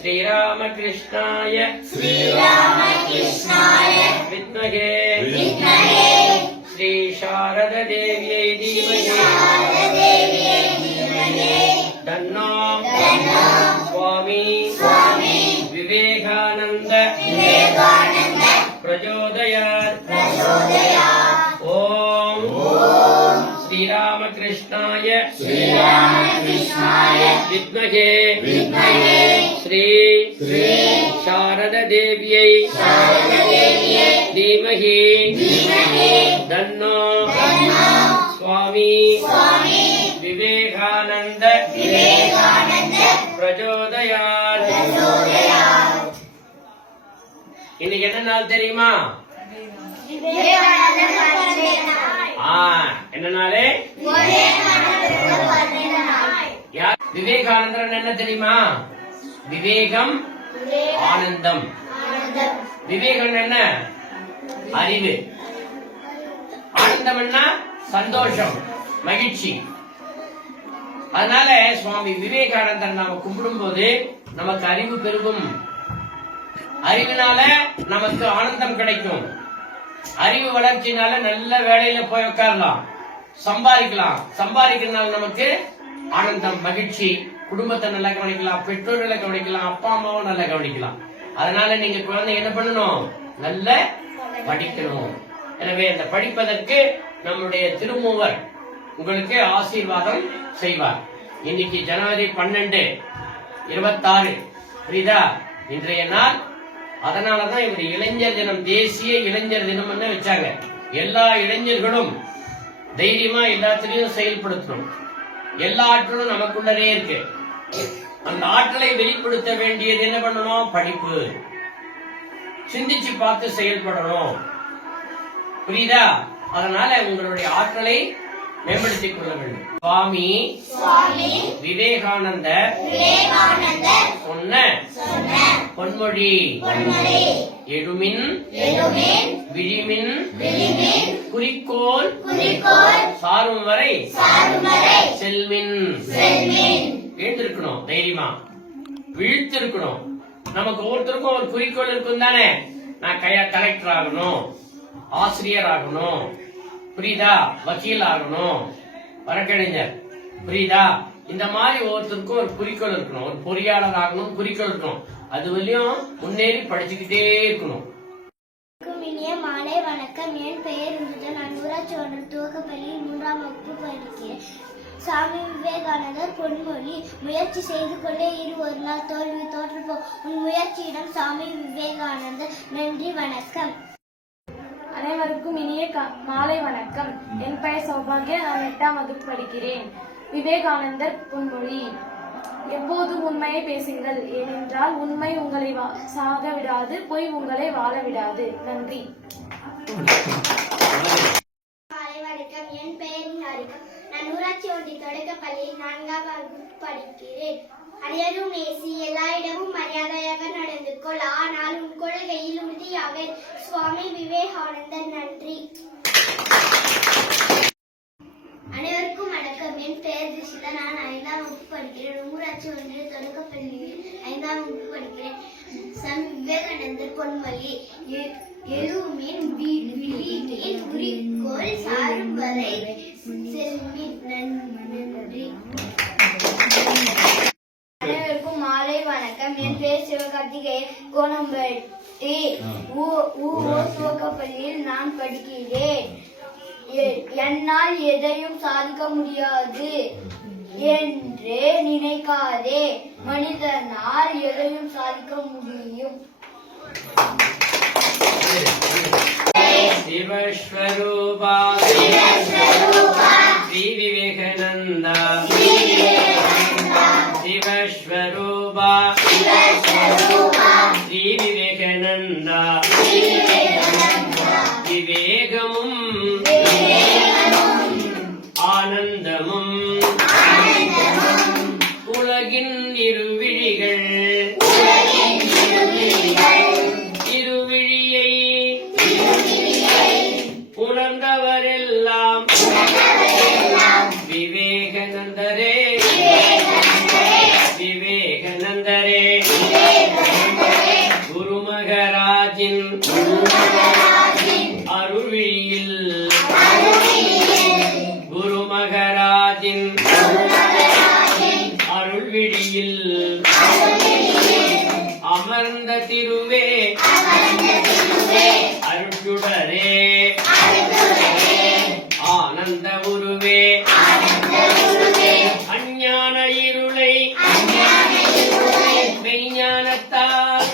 श्रीरामकृष्णाय विद्महे श्री शारदा देव्यै धीमहि तन्नो स्वामी विवेकानंद प्रचोदयात्। ओम श्रीरामकृष्णाय विद्महे श्री शारदा देव्यै धीमहि तन्नो स्वामी विवेकानंद प्रचोदयात्। இன்னைக்கு என்ன நாள் தெரியுமா? என்ன நாளே? விவேகானந்தர் என்ன தெரியுமா? விவேகம் ஆனந்தம். விவேகம் என்ன? அறிவு. ஆனந்தம் என்ன? சந்தோஷம், மகிழ்ச்சி. அதனால சுவாமி விவேகானந்தர் நாம கும்பிடும் போது நமக்கு அறிவு பெருகும். அறிவினால நமக்கு ஆனந்தம் கிடைக்கும். அறிவு வளர்ச்சினால நல்ல வேலையில போய் உட்காரலாம், சம்பாதிக்கலாம். சம்பாதிக்கிறதுனால நமக்கு ஆனந்தம், மகிழ்ச்சி. குடும்பத்தை நல்லா கவனிக்கலாம், பெற்றோர்களை கவனிக்கலாம், அப்பா அம்மாவும் நல்லா கவனிக்கலாம். அதனால நீங்க குழந்தை என்ன பண்ணணும்? நல்ல படிக்கணும். எனவே அந்த படிப்பதற்கு நம்முடைய திருமூவர் உங்களுக்கு ஆசீர்வாதம் செய்வார். இன்னைக்கு ஜனவரி 12, 26 புரியுதா? இன்றைய நாள். அதனாலதான் இவர் இளைஞர் தினம், தேசிய இளைஞர் தினம் வச்சாங்க. எல்லா இளைஞர்களும் தைரியமா எல்லாத்திலையும் செயல்படுத்தணும். எல்லா ஆற்றலும் நமக்குள்ளரே இருக்கு. அந்த ஆற்றலை வெளிப்படுத்த வேண்டியது என்ன பண்ணணும்? படிப்பு. சிந்திச்சு பார்த்து செயல்படணும். புரியுதா? அதனால உங்களுடைய ஆற்றலை மேம்படுத்திக் கொள்ள வேண்டும். சுவாமி விவேகானந்தர் சொன்ன பொன்மொழி எழுமின் விழிமின் குறிக்கோள் சாரும் வரை செல்மின். எழுந்திருக்கணும், தைரியமா விழித்திருக்கணும். நமக்கு ஒவ்வொருத்தருக்கும் ஒரு குறிக்கோள் இருக்கும் தானே. நான் கலெக்டர் ஆகணும், ஆசிரியர் ஆகணும், புரியுதா? வக்கீல் ஆகணும், வழக்கறிஞர், புரியுதா? இந்த மாதிரி ஒவ்வொருத்தருக்கும் ஒரு குறிக்கோள் இருக்கணும். ஒரு பொறியாளர் ஆகணும், குறிக்கோள் இருக்கணும். அது வரையும் முன்னேறி படிச்சுக்கிட்டே இருக்கணும். இனிய மாலை வணக்கம். என் பெயர் விஜயன். நான் ஊராட்சி ஒன்றிய துவக்கப்பள்ளியில் 3ஆம் வகுப்பு படிக்கிறேன். சுவாமி விவேகானந்தர் பொன்மொழி: முயற்சி செய்து கொண்டே இரு, ஒரு நாள் தோல்வி தோற்றுப்போ. உன் முயற்சியிடம் சுவாமி விவேகானந்தர். நன்றி, வணக்கம். அனைவருக்கும் இனிய மாலை வணக்கம். என் பெயர் சௌபாகியா. நான் 8ஆம் வகுப்பு படிக்கிறேன். விவேகானந்தர் பொன்மொழி: எப்போதும் உண்மையை பேசுங்கள், ஏனென்றால் உண்மை உங்களை சாக விடாது, பொய் உங்களை வாழ விடாது. நன்றி. மாலை வணக்கம். என் பெயர் ஹரிகா. நான் ஊராட்சி ஒன்றிய தொடக்கப்பள்ளியில் 4ஆம் வகுப்பு படிக்கிறேன். அனைவரும் நேசி, எல்லா இடமும் மரியாதையாக நடந்து கொள், ஆனால் உன் கொள்கையில் உறுதியாக. சுவாமி விவேகானந்தர். நன்றி. அனைவருக்கும் வணக்கம். என் பெயர் திஷிதா. நான் 5ஆம் வகுப்பு படிக்கிறேன். ஊராட்சி ஒன்றிய தொடக்கப்பள்ளியில் 5ஆம் வகுப்பு படிக்கிறேன். சுவாமி விவேகானந்தர் பொன்மொழி: எழுமின் விழிமின் குறிக்கோள் சாரும் வரை செல்மின். நன்றி. அனைவருக்கும் மாலை வணக்கம். என் பெயர் சிவகார்த்திகேயன். கோணம்பட்டி துவக்கப்பள்ளியில் நான் படிக்கிறேன். என்னால் எதையும் சாதிக்க முடியாது என்று நினைக்காதே, மனிதனால் எதையும் சாதிக்க முடியும். சிவஸ்வரூபா ஸ்ரீ விவேகானந்தா. சிவஸ்வரூபா ஸ்ரீ விவேகானந்தா. விவேகமும் ஆனந்தமும் உலகின் இருவிழிகள். இருவிழியை உணர்ந்தவரெல்லாம் விவேக விவேகானந்தரே விவேகானந்தரே குருமகராஜின் அருள்விழியில் குருமகராஜின் அருள்விழியில் அமர்ந்த திருவே அருட்சுடரே ஆனந்த உருவே அஞ்ஞான இருளை மெய்ஞானத்தால்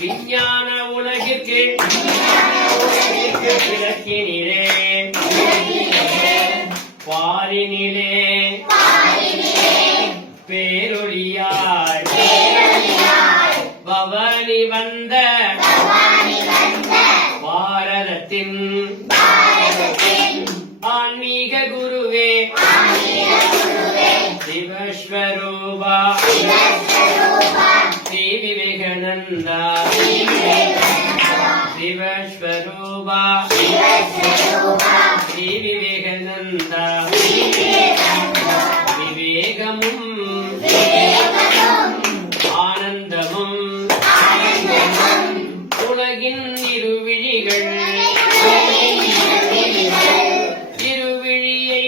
விஞ்ஞான உலகிற்கு விளக்கினிலே பாரினிலே பேரொழியாய் பவனி வந்த பாரதத்தின் ஆன்மீக குருவே சிவஸ்வரூபா ஸ்ரீ விவேகானந்தா சிவஸ்வரூபா ஸ்ரீ விவேகானந்தா விவேகமும் ஆனந்தமும் உலகின் இருவிழிகள் திருவிழியை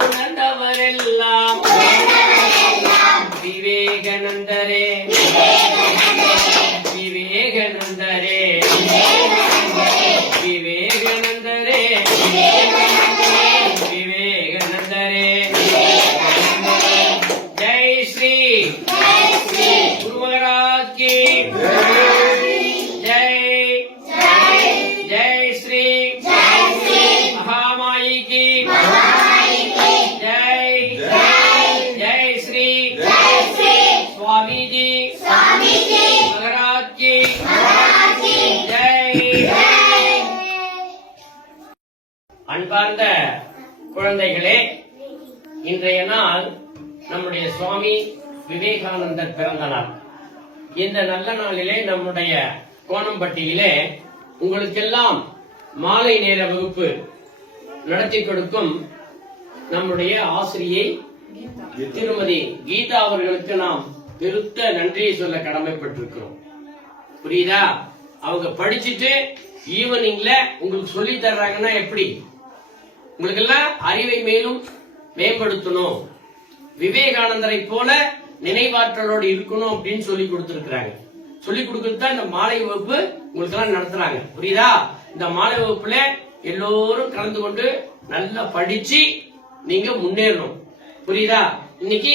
உணர்ந்தவரெல்லாம் விவேகானந்தரே விவேகானந்தரே விவேகானந்தரே விவேகானந்தரே ஜெய் ஸ்ரீ குரு மகாராஜ் की जय जय श्री महामाई की जय जय श्री स्वामी जी महाराज की जय அன்பார்ந்த குழந்தைகளே, இன்றைய நாள் நம்முடைய சுவாமி விவேகானந்தர் பிறந்த நாள். இந்த நல்ல நாளிலே நம்முடைய கோணம்பட்டியிலே உங்களுக்கெல்லாம் மாலை நேர வகுப்பு நடத்தி கொடுக்கும் நம்முடைய ஆசிரியை திருமதி கீதா அவர்களுக்கு நாம் பெருத்த நன்றியை சொல்ல கடமைப்பட்டிருக்கிறோம். புரியுதா? அவங்க படிச்சுட்டு ஈவினிங்ல உங்களுக்கு சொல்லி தர்றாங்கன்னா எப்படி? உங்களுக்கு எல்லாம் அறிவை மேலும் மேம்படுத்தணும், விவேகானந்தரை போல நினைவாற்றலோடு இருக்கணும் அப்படின்னு சொல்லி கொடுத்திருக்கிறாங்க. சொல்லி கொடுக்கறது தான் இந்த மாலை வகுப்பு உங்களுக்கு எல்லாம் நடத்துறாங்க. புரியுதா? இந்த மாலை வகுப்புல எல்லோரும் கலந்து கொண்டு நல்லா படிச்சு நீங்க முன்னேறணும். புரியுதா? இன்னைக்கு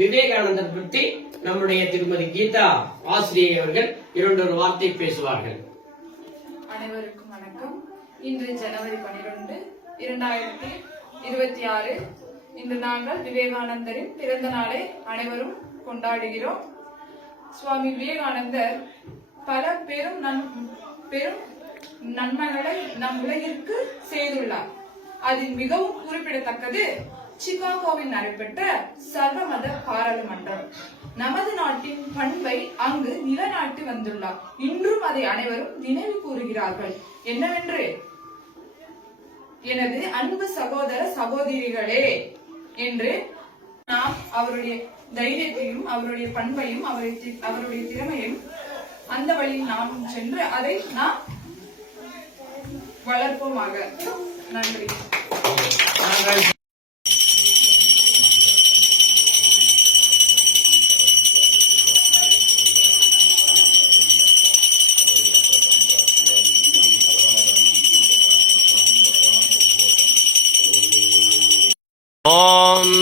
விவேகானந்தர் பற்றி நம்முடைய திருமதி கீதா ஆசிரியை அவர்கள் இரண்டொரு வார்த்தை பேசுவார்கள். அனைவருக்கும் வணக்கம். இன்று ஜனவரி 12, 2026. இன்று நாங்கள் விவேகானந்தரின் பிறந்த நாளை அனைவரும் கொண்டாடுகிறோம். சுவாமி விவேகானந்தர் பல பெரும் நன்மைகளை நம் உலகிற்கு செய்துள்ளார். அதில் மிகவும் குறிப்பிடத்தக்கது சிகாகோவில் நடைபெற்ற சர்வமத பாராளுமன்றம். நமது நாட்டின் பண்பை அங்கு நிலைநாட்டி வந்துள்ளார். இன்றும் அதை அனைவரும் நினைவு கூறுகிறார்கள். என்னவென்று, எனது அன்பு சகோதர சகோதரிகளே என்று நாம் அவருடைய தைரியத்தையும் அவருடைய பண்பையும் அவருடைய திறமையும் அந்த வழியில் நாம் சென்று அதை நாம் வளர்ப்போமாக. நன்றி. ஓம்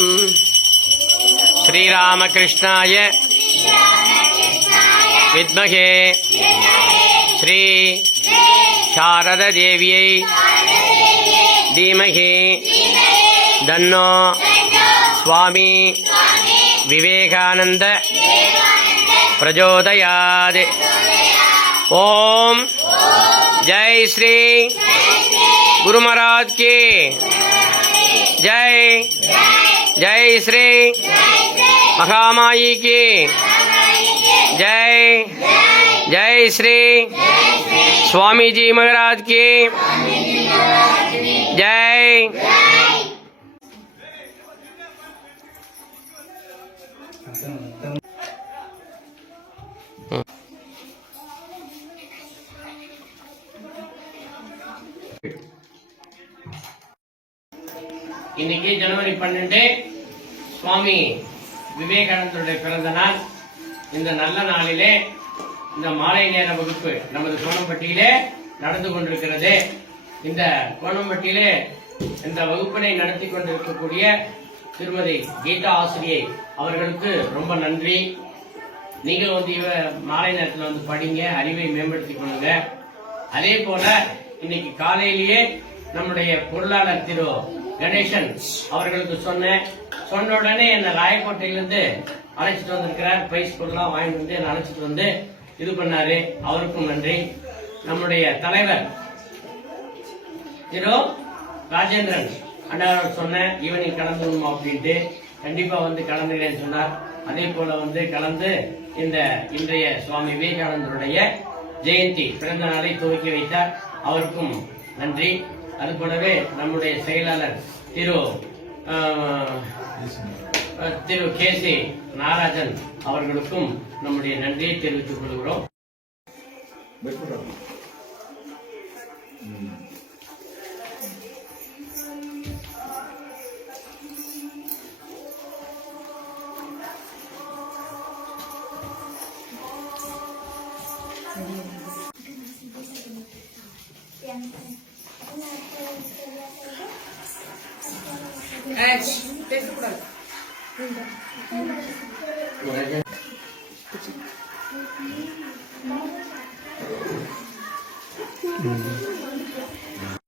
ஸ்ரீராமகிருஷ்ணாய வித்மகே ஸ்ரீ சாரத தேவியை தீமகி தன்னோ சுவாமி விவேகானந்த பிரச்சோதயாத். ஓம் ஜெய் ஸ்ரீ குரு மகாராஜ் की जय जय श्री महामाई की जय जय श्री स्वामी जी महाराज की जय இன்னைக்கு ஜனவரி 12 சுவாமி விவேகானந்தருடைய பிறந்த நாள். இந்த நல்ல நாளிலே இந்த மாலை நேர வகுப்பு நமது கோணம்பட்டியிலே நடந்து கொண்டிருக்கிறது. இந்த கோணம்பட்டியிலே இந்த வகுப்பினை நடத்தி கொண்டிருக்கக்கூடிய திருமதி கீதா ஆசிரியை அவர்களுக்கு ரொம்ப நன்றி. நீங்கள் வந்து மாலை நேரத்தில் வந்து படிங்க, அறிவை மேம்படுத்திக் கொள்ளுங்க. அதே போல இன்னைக்கு காலையிலேயே நம்முடைய பொருளாளர் திரு கணேசன் அவர்களுக்கு சொன்ன உடனே என்ன ராயக்கோட்டையிலிருந்து அழைச்சிட்டு வந்திருக்கிறார். பிரைஸ் பொருளாம் வாங்கிட்டு வந்து என்ன அழைச்சிட்டு வந்து இது பண்ணாரு. அவருக்கும் நன்றி. நம்முடைய தலைவர் திரு ராஜேந்திரன் அண்ணாவர் சொன்ன ஈவினிங் கலந்துக்கணும் அப்படின்ட்டு கண்டிப்பா வந்து கலந்துக்கிறேன்னு சொன்னார். அதே போல வந்து கலந்து இன்றைய சுவாமி விவேகானந்தருடைய ஜெயந்தி பிறந்த நாளை துவக்கி வைத்தார். அவருக்கும் நன்றி. அது போலவே நம்முடைய செயலாளர் திரு கே.சி. நாராஜன் அவர்களுக்கும் நம்முடைய நன்றியை தெரிவித்துக் கொள்கிறோம். பேசக்கூடாது.